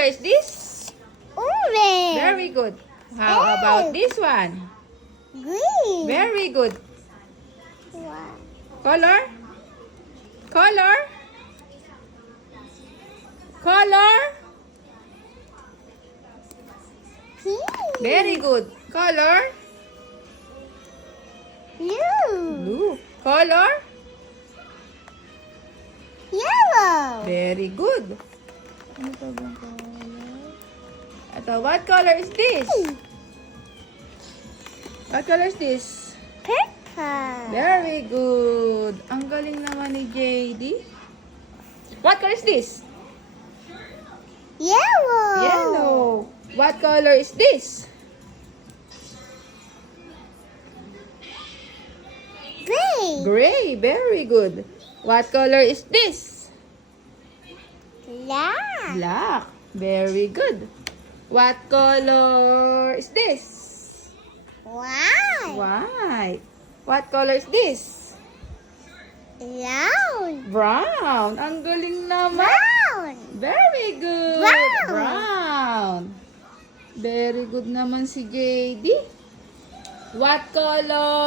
color is this? Orange. Very good. How about this one? Green. Very good. Wow. Color? Color? Color? Pink. Very good. Color? Blue. Blue. Color? Yellow. Very good. Ano pa bang color? Ito, what color is this? What color is this? Purple. Very good. Ang galing naman ni JD. What color is this? Yellow. Yellow. What color is this? Gray. Gray. Very good. What color is this? Black. Black. Very good. What color is this? White. White. What color is this? Brown. Brown. Ang galing naman. Brown. Very good. Brown. Brown. Very good naman si JD. What color?